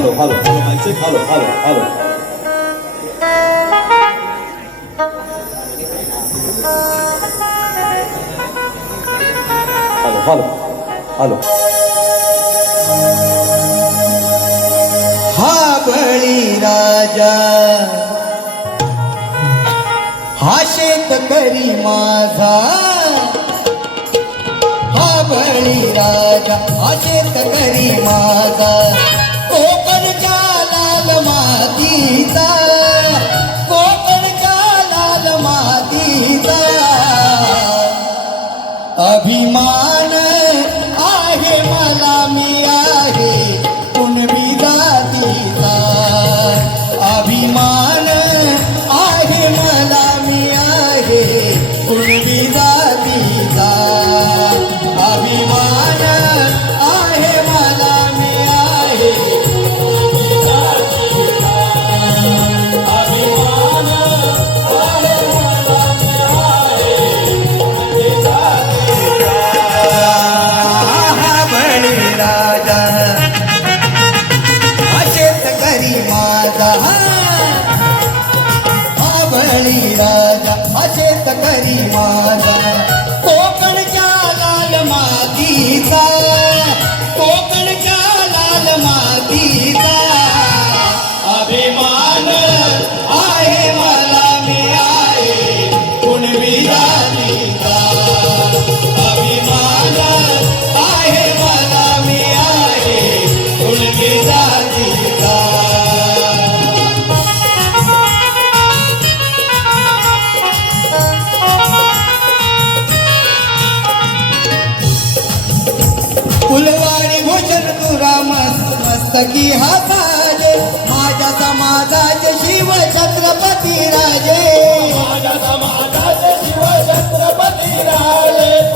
halo, halo, halo, mindset, halo, halo, halo. Halo, halo, halo. हा बळी राजा हा शेतकरी माझा हा बळी राजा हा शेतकरी माझा ಅಭಿಮಾನ माझा. कोकणच्या लाल मातीचा कोकणच्या लाल मातीचा. अभिमान आहे मला मी आहे कुणबी जातीचा अभिमान आहे मला मी आहे कुणबी जातीचा फुलवारी भोजन तुरा मस्त मस्तकी हाताजे माझ्या समाजाचे शिव छत्रपती राजे. माझ्या समाजाचे शिव छत्रपती राजे.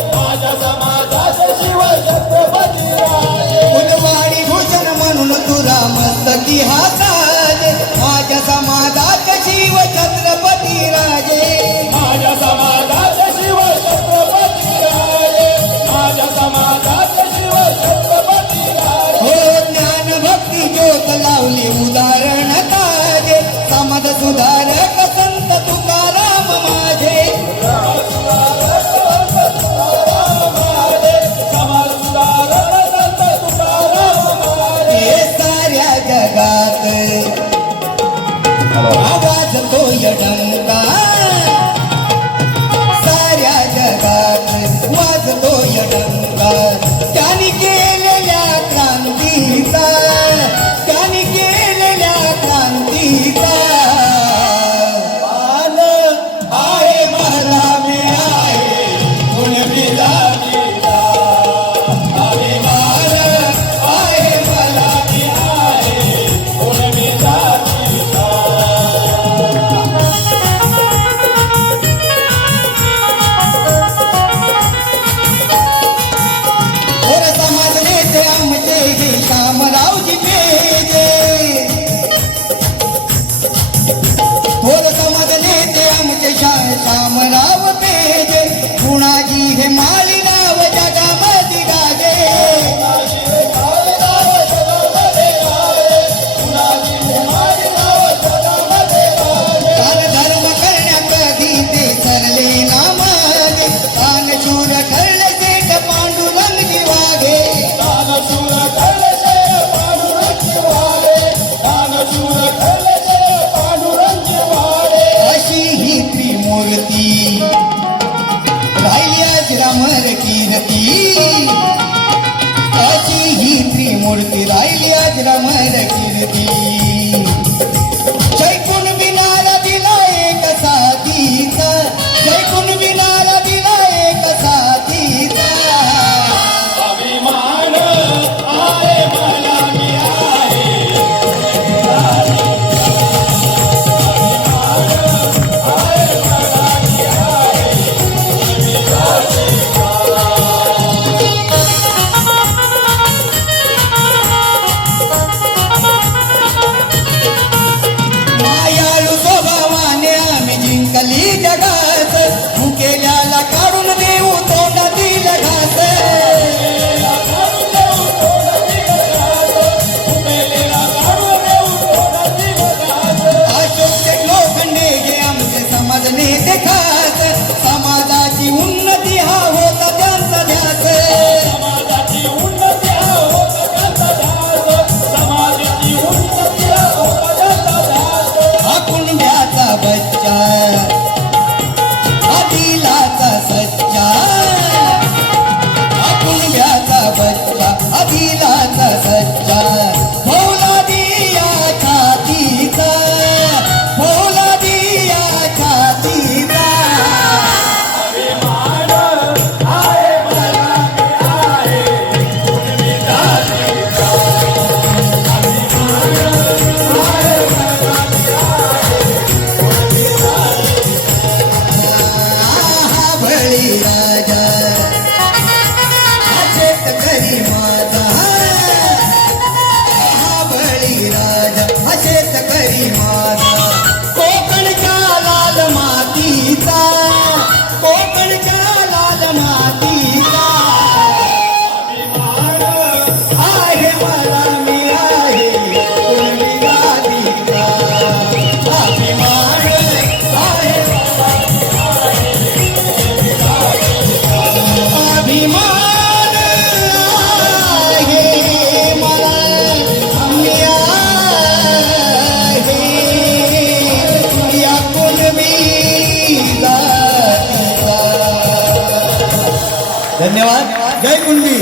जय कुंडी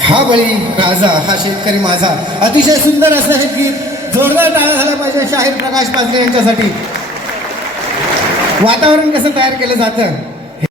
हा बळी राजा हा शेतकरी माझा. अतिशय सुंदर असं हे गीत जोरदार टाळा झाला पाहिजे शाहीर प्रकाश पाजरे यांच्यासाठी. वातावरण कसं तयार केलं जातं?